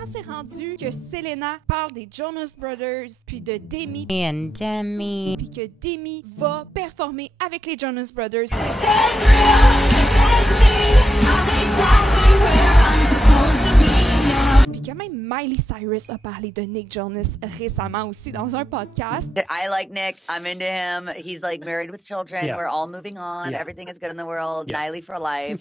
quand c'est rendu que Selena parle des Jonas Brothers, puis de Demi, and Demi, puis que Demi va performer avec les Jonas Brothers. Puis que même Miley Cyrus a parlé de Nick Jonas récemment aussi dans un podcast. I like Nick. I'm into him. He's like married with children. Yeah. We're all moving on. Yeah. Everything is good in the world. Yeah. Niley for life.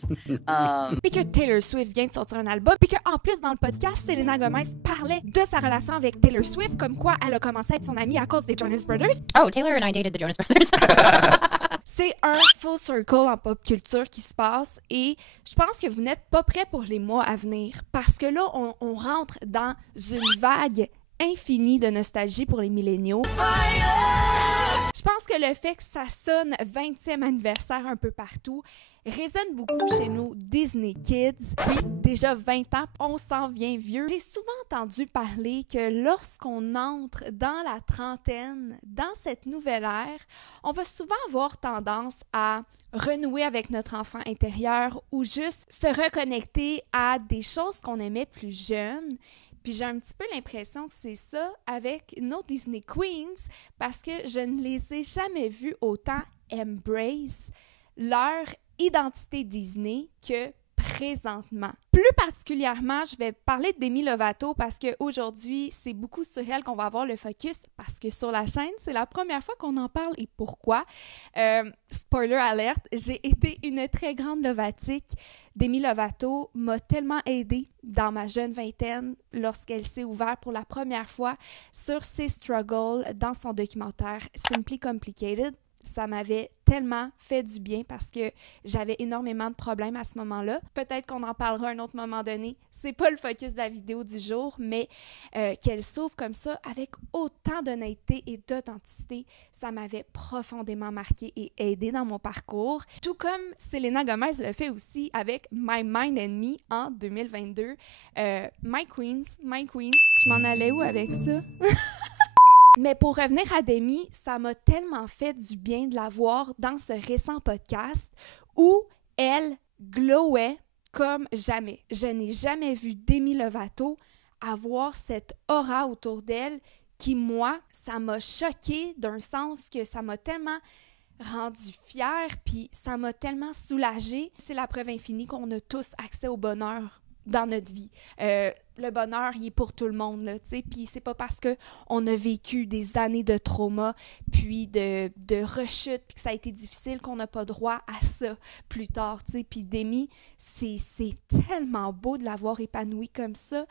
Puis que Taylor Swift vient de sortir un album. Puis qu'en plus, dans le podcast, Selena Gomez parlait de sa relation avec Taylor Swift, comme quoi elle a commencé à être son amie à cause des Jonas Brothers. oh, Taylor and I dated the Jonas Brothers. C'est un full circle en pop culture qui se passe et je pense que vous n'êtes pas prêts pour les mois à venir parce que là, on rentre dans une vague infinie de nostalgie pour les milléniaux. Je pense que le fait que ça sonne 20e anniversaire un peu partout résonne beaucoup chez nous Disney Kids. Oui, déjà 20 ans, on s'en vient vieux. J'ai souvent entendu parler que lorsqu'on entre dans la trentaine, dans cette nouvelle ère, on va souvent avoir tendance à renouer avec notre enfant intérieur ou juste se reconnecter à des choses qu'on aimait plus jeunes. Puis j'ai un petit peu l'impression que c'est ça avec nos Disney Queens parce que je ne les ai jamais vues autant embrace leur identité Disney que présentement. Plus particulièrement, je vais parler de Demi Lovato parce qu'aujourd'hui, c'est beaucoup sur elle qu'on va avoir le focus parce que sur la chaîne, c'est la première fois qu'on en parle et pourquoi. Spoiler alert, j'ai été une très grande Lovatique. Demi Lovato m'a tellement aidée dans ma jeune vingtaine lorsqu'elle s'est ouverte pour la première fois sur ses struggles dans son documentaire Simply Complicated. Ça m'avait tellement fait du bien parce que j'avais énormément de problèmes à ce moment-là. Peut-être qu'on en parlera à un autre moment donné. C'est pas le focus de la vidéo du jour, mais qu'elle s'ouvre comme ça avec autant d'honnêteté et d'authenticité, ça m'avait profondément marqué et aidé dans mon parcours. Tout comme Selena Gomez le fait aussi avec My Mind and Me en 2022. My Queens, je m'en allais où avec ça? Mais pour revenir à Demi, ça m'a tellement fait du bien de la voir dans ce récent podcast où elle glowait comme jamais. Je n'ai jamais vu Demi Lovato avoir cette aura autour d'elle qui, moi, ça m'a choquée d'un sens que ça m'a tellement rendue fière puis ça m'a tellement soulagée. C'est la preuve infinie qu'on a tous accès au bonheur dans notre vie. Le bonheur, il est pour tout le monde, là, tu sais, puis c'est pas parce qu'on a vécu des années de trauma, puis de rechute, puis que ça a été difficile qu'on n'a pas droit à ça plus tard, tu sais, puis Demi, c'est tellement beau de l'avoir épanouie comme ça.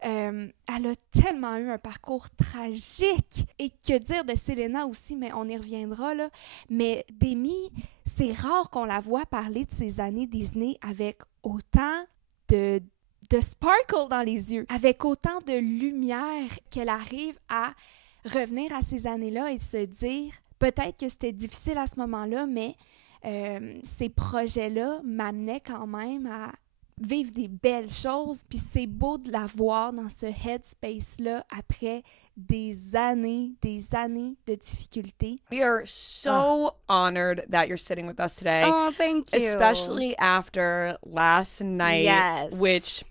Elle a tellement eu un parcours tragique, et que dire de Selena aussi, mais on y reviendra, là, mais Demi, c'est rare qu'on la voit parler de ses années Disney avec autant de sparkle dans les yeux, avec autant de lumière qu'elle arrive à revenir à ces années-là et se dire, peut-être que c'était difficile à ce moment-là, mais ces projets-là m'amenaient quand même à vivre des belles choses, puis c'est beau de la voir dans ce headspace-là après des années de difficultés. We are so honored that you're sitting with us today. Oh, thank you. Especially after last night, Yes. which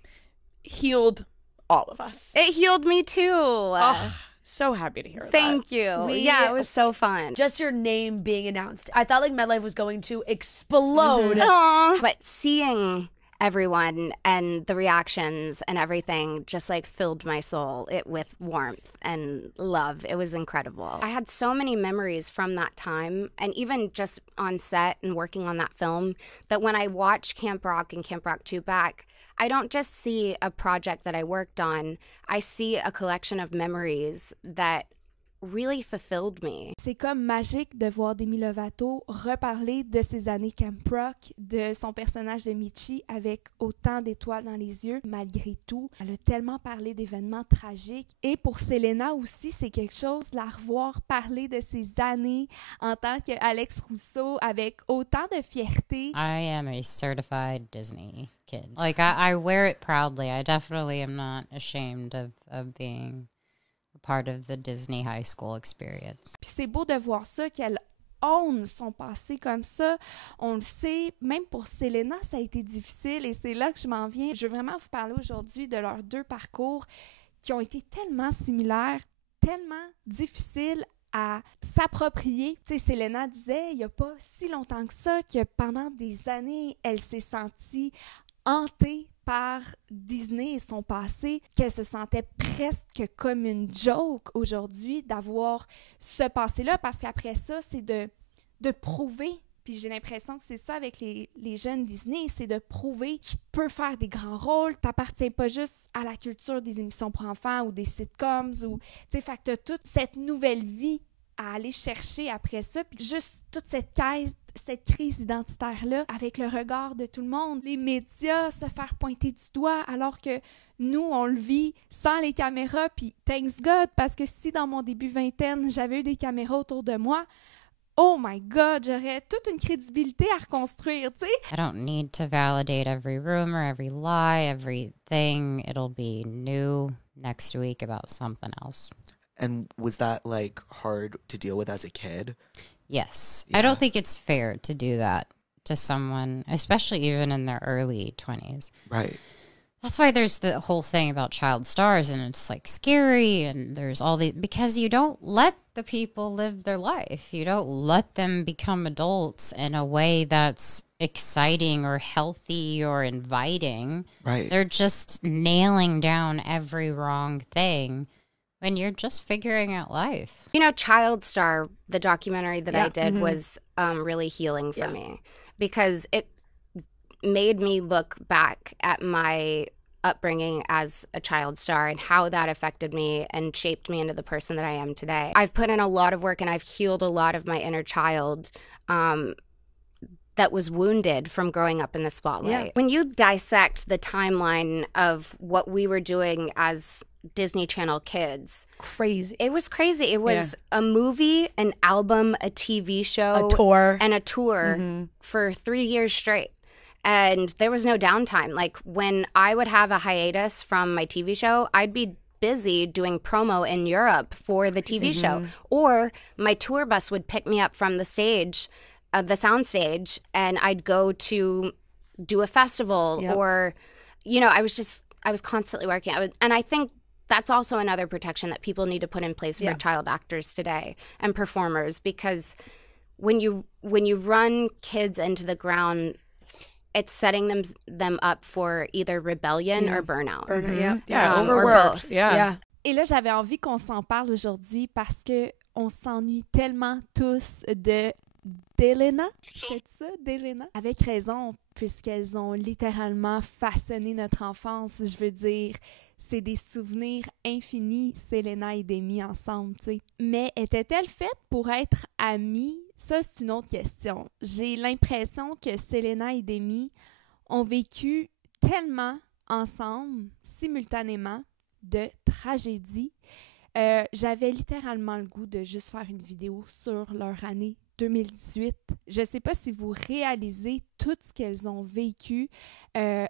healed all of us. It healed me too. Oh, so happy to hear that. Thank you. Yeah, it was so fun. Just your name being announced. I thought like MetLife was going to explode. Aw. But seeing everyone and the reactions and everything just like filled my soul with warmth and love. It was incredible. I had so many memories from that time and even just on set and working on that film that when I watch Camp Rock and Camp Rock 2 back, I don't just see a project that I worked on. I see a collection of memories that really fulfilled me. C'est comme magique de voir Demi Lovato reparler de ses années Camp Rock, de son personnage de Michi avec autant d'étoiles dans les yeux. Malgré tout, elle a tellement parlé d'événements tragiques. Et pour Selena aussi, c'est quelque chose, la revoir parler de ses années en tant qu'Alex Rousseau avec autant de fierté. I am a certified Disney kid. Like, I wear it proudly. I definitely am not ashamed of being part of the Disney high school experience. Puis c'est beau de voir ça, qu'elle own son passé comme ça. On le sait, même pour Selena, ça a été difficile et c'est là que je m'en viens. Je veux vraiment vous parler aujourd'hui de leurs 2 parcours qui ont été tellement similaires, tellement difficiles à s'approprier. Tu sais, Selena disait, il n'y a pas si longtemps que ça, que pendant des années, elle s'est sentie hantée par Disney et son passé, qu'elle se sentait presque comme une joke aujourd'hui d'avoir ce passé-là, parce qu'après ça, c'est de prouver, puis j'ai l'impression que c'est ça avec les jeunes Disney, c'est de prouver tu peux faire des grands rôles, t'appartiens pas juste à la culture des émissions pour enfants ou des sitcoms, ou, tu sais, fait que t'as toute cette nouvelle vie à aller chercher après ça, puis juste toute cette quête, cette crise identitaire-là, avec le regard de tout le monde, les médias se faire pointer du doigt, alors que nous, on le vit sans les caméras, puis thanks God, parce que si dans mon début vingtaine, j'avais eu des caméras autour de moi, oh my God, j'aurais toute une crédibilité à reconstruire, tu sais. I don't need to validate every rumor, every lie, everything. It'll be new next week about something else. And was that like hard to deal with as a kid? Yes. Yeah. I don't think it's fair to do that to someone, especially even in their early 20s. Right. That's why there's the whole thing about child stars, and it's like scary, and there's all the, because you don't let the people live their life. You don't let them become adults in a way that's exciting or healthy or inviting. Right. They're just nailing down every wrong thing when you're just figuring out life. You know, Child Star, the documentary that Yeah. I did, Mhm. was really healing for Yeah. me, because it made me look back at my upbringing as a child star and how that affected me and shaped me into the person that I am today. I've put in a lot of work and I've healed a lot of my inner child that was wounded from growing up in the spotlight. Yeah. When you dissect the timeline of what we were doing as Disney Channel kids, Crazy. it was crazy. It was a movie, an album, a TV show, A tour. and a tour for 3 years straight. And there was no downtime. Like, when I would have a hiatus from my TV show, I'd be busy doing promo in Europe for the TV show. Or my tour bus would pick me up from the stage, the sound stage, and I'd go to do a festival. Yep. Or, you know, I was constantly working. And I think that's also another protection that people need to put in place for Yeah. child actors today and performers, because when you run kids into the ground, it's setting them up for either rebellion or burnout. Yeah, or overworked. both. Yeah. Et là, j'avais envie qu'on s'en parle aujourd'hui parce que on s'ennuie tellement tous d'Elena. C'était ça, d'Elena? Avec raison, puisqu'elles ont littéralement façonné notre enfance. Je veux dire, c'est des souvenirs infinis, Selena et Demi ensemble, tu sais. Mais était-elle faite pour être amies? Ça, c'est une autre question. J'ai l'impression que Selena et Demi ont vécu tellement ensemble, simultanément, de tragédies. J'avais littéralement le goût de juste faire une vidéo sur leur année 2018. Je ne sais pas si vous réalisez tout ce qu'elles ont vécu.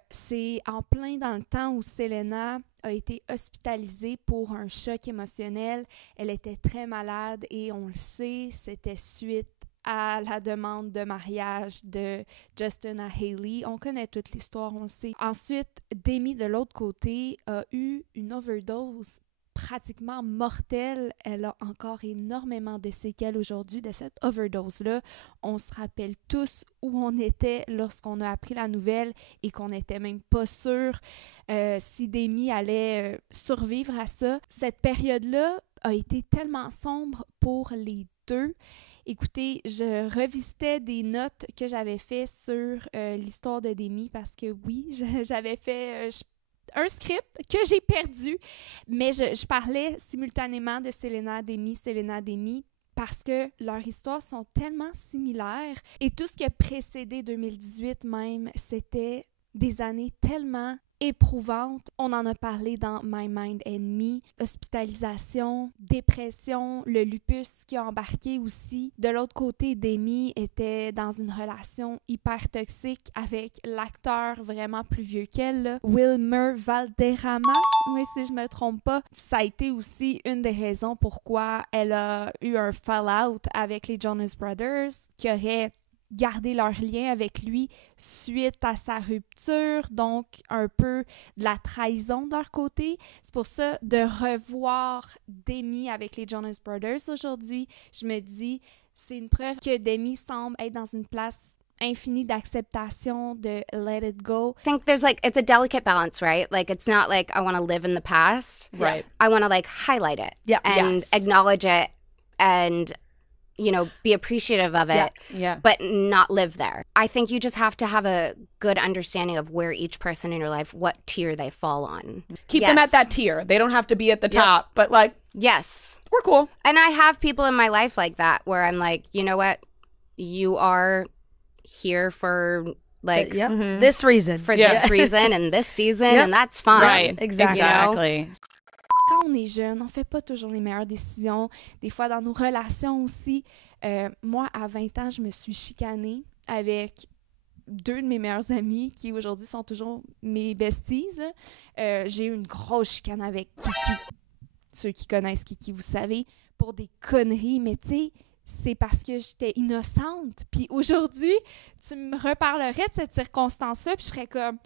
C'est en plein dans le temps où Selena a été hospitalisée pour un choc émotionnel. Elle était très malade et on le sait, c'était suite à la demande de mariage de Justin à Hailey. On connaît toute l'histoire, on le sait. Ensuite, Demi, de l'autre côté, a eu une overdose pratiquement mortelle. Elle a encore énormément de séquelles aujourd'hui de cette overdose-là. On se rappelle tous où on était lorsqu'on a appris la nouvelle et qu'on n'était même pas sûr si Demi allait survivre à ça. Cette période-là a été tellement sombre pour les deux. Écoutez, je revisitais des notes que j'avais fait sur l'histoire de Demi parce que oui, j'avais fait un script que j'ai perdu, mais je parlais simultanément de Selena Demi, parce que leurs histoires sont tellement similaires et tout ce qui a précédé 2018 même, c'était des années tellement éprouvante. On en a parlé dans My Mind and Me. Hospitalisation, dépression, le lupus qui a embarqué aussi. De l'autre côté, Demi était dans une relation hyper toxique avec l'acteur vraiment plus vieux qu'elle, là, Wilmer Valderrama. Oui, si je me trompe pas. Ça a été aussi une des raisons pourquoi elle a eu un fallout avec les Jonas Brothers, qui aurait gardé leur lien avec lui suite à sa rupture, donc un peu de la trahison de leur côté. C'est pour ça, de revoir Demi avec les Jonas Brothers aujourd'hui, je me dis, c'est une preuve que Demi semble être dans une place infinie d'acceptation, de let it go. I think there's like, it's a delicate balance, right? Like, it's not like I want to live in the past. Right. I want to like highlight it and Yes. acknowledge it and, you know, be appreciative of it, Yeah. but not live there. I think you just have to have a good understanding of where each person in your life, what tier they fall on. Keep them Yes. at that tier. They don't have to be at the top, but like, Yes. we're cool. And I have people in my life like that where I'm like, you know what? You are here for like This reason. for this reason and this season, and that's fine. Right. Exactly. You know? Exactly. Quand on est jeune, on fait pas toujours les meilleures décisions. Des fois, dans nos relations aussi. Moi, à 20 ans, je me suis chicanée avec 2 de mes meilleurs amis qui, aujourd'hui, sont toujours mes besties. J'ai eu une grosse chicane avec Kiki. Ceux qui connaissent Kiki, vous savez, pour des conneries. Mais tu sais, c'est parce que j'étais innocente. Puis aujourd'hui, tu me reparlerais de cette circonstance-là, puis je serais comme...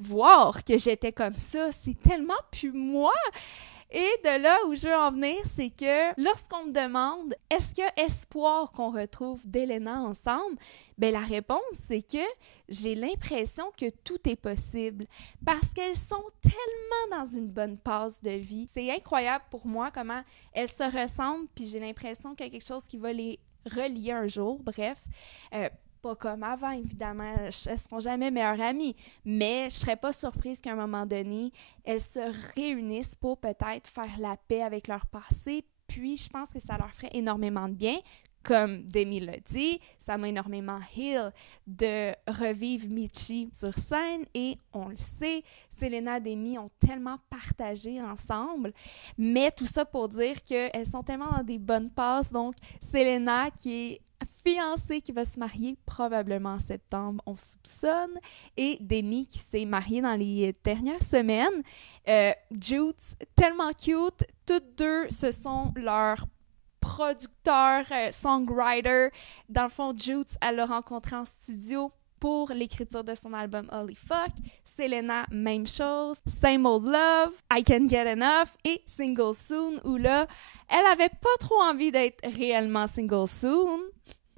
Voir que j'étais comme ça, c'est tellement plus moi. Et de là où je veux en venir, c'est que lorsqu'on me demande est-ce qu'il y a espoir qu'on retrouve d'Elena ensemble, ben la réponse c'est que j'ai l'impression que tout est possible parce qu'elles sont tellement dans une bonne passe de vie. C'est incroyable pour moi comment elles se ressemblent, puis j'ai l'impression qu'il y a quelque chose qui va les relier un jour. Bref, pas comme avant, évidemment, elles ne seront jamais meilleures amies, mais je ne serais pas surprise qu'à un moment donné, elles se réunissent pour peut-être faire la paix avec leur passé, puis je pense que ça leur ferait énormément de bien. Comme Demi l'a dit, ça m'a énormément heal de revivre Michi sur scène et on le sait, Selena et Demi ont tellement partagé ensemble, mais tout ça pour dire qu'elles sont tellement dans des bonnes passes, donc Selena qui est fiancée qui va se marier probablement en septembre, on soupçonne, et Demi qui s'est mariée dans les dernières semaines. Jutes, tellement cute, toutes deux, ce sont leurs producteurs, songwriters. Dans le fond, Jutes, elle l'a rencontré en studio pour l'écriture de son album Holy Fuck. Selena, même chose. Same Old Love, I Can't Get Enough et Single Soon, où là, elle avait pas trop envie d'être réellement single soon.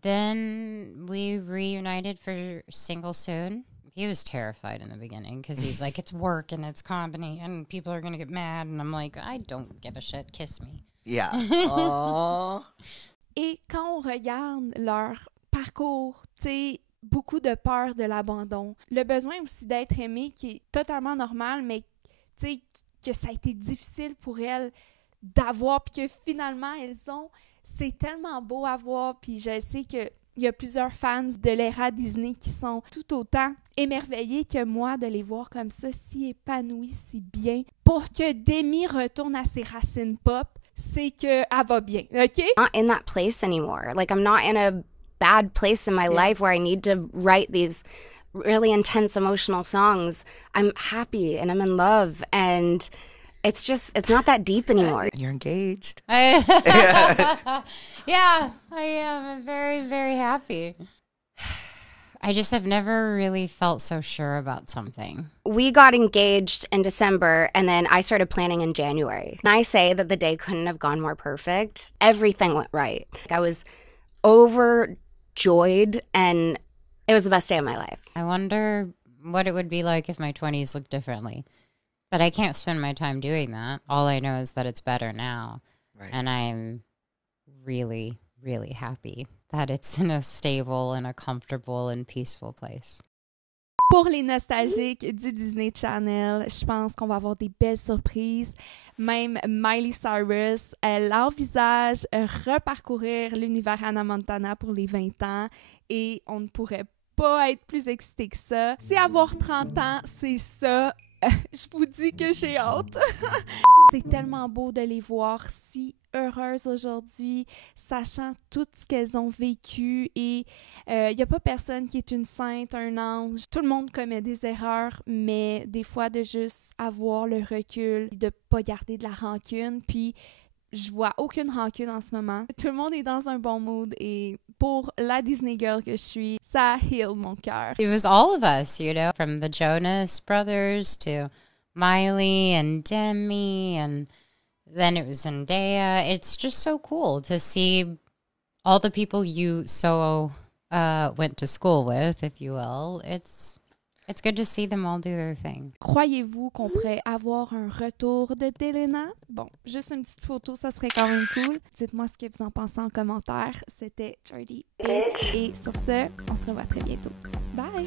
Then we reunited for Single Soon. He was terrified in the beginning because he's like, it's work and it's comedy and people are going to get mad. And I'm like, I don't give a shit. Kiss me. Yeah. Aww. Et quand on regarde leur parcours, tu sais, beaucoup de peur de l'abandon, le besoin aussi d'être aimé qui est totalement normal, mais tu sais, que ça a été difficile pour elles d'avoir, puis que finalement elles ont, c'est tellement beau à voir, puis je sais que il y a plusieurs fans de l'ère Disney qui sont tout autant émerveillés que moi de les voir comme ça, si épanouis, si bien. Pour que Demi retourne à ses racines pop, c'est qu'elle va bien, OK? Not in that place anymore. Like, I'm not in a bad place in my life where I need to write these really intense emotional songs. I'm happy and I'm in love and it's not that deep anymore. And you're engaged. Yeah, I am. I'm very, very happy. I just have never really felt so sure about something. We got engaged in December and then I started planning in January. And I say that the day couldn't have gone more perfect. Everything went right. I was overjoyed and it was the best day of my life. I wonder what it would be like if my 20s looked differently. But I can't spend my time doing that. All I know is that it's better now. Right. And I'm really, really happy that it's in a stable and a comfortable and peaceful place. Pour les nostalgiques du Disney Channel, je pense qu'on va avoir des belles surprises. Même Miley Cyrus, elle envisage reparcourir l'univers Hannah Montana pour les 20 ans et on ne pourrait pas être plus excité que ça. Si avoir 30 ans, c'est ça, Je vous dis que j'ai hâte. C'est tellement beau de les voir si heureuses aujourd'hui, sachant tout ce qu'elles ont vécu et il n'y a pas personne qui est une sainte, un ange. Tout le monde commet des erreurs, mais des fois de juste avoir le recul, de pas garder de la rancune, puis je vois aucune rancune en ce moment. Tout le monde est dans un bon mood et pour la Disney girl que je suis, ça heal mon cœur. It was all of us, you know, from the Jonas Brothers to Miley and Demi, and then it was Zendaya. It's just so cool to see all the people you went to school with, if you will. It's good to see them all do their thing. Croyez-vous qu'on pourrait avoir un retour de Delena? Bon, juste une petite photo, ça serait quand même cool. Dites-moi ce que vous en pensez en commentaire. C'était Jordy Bitch et sur ce, on se revoit très bientôt. Bye!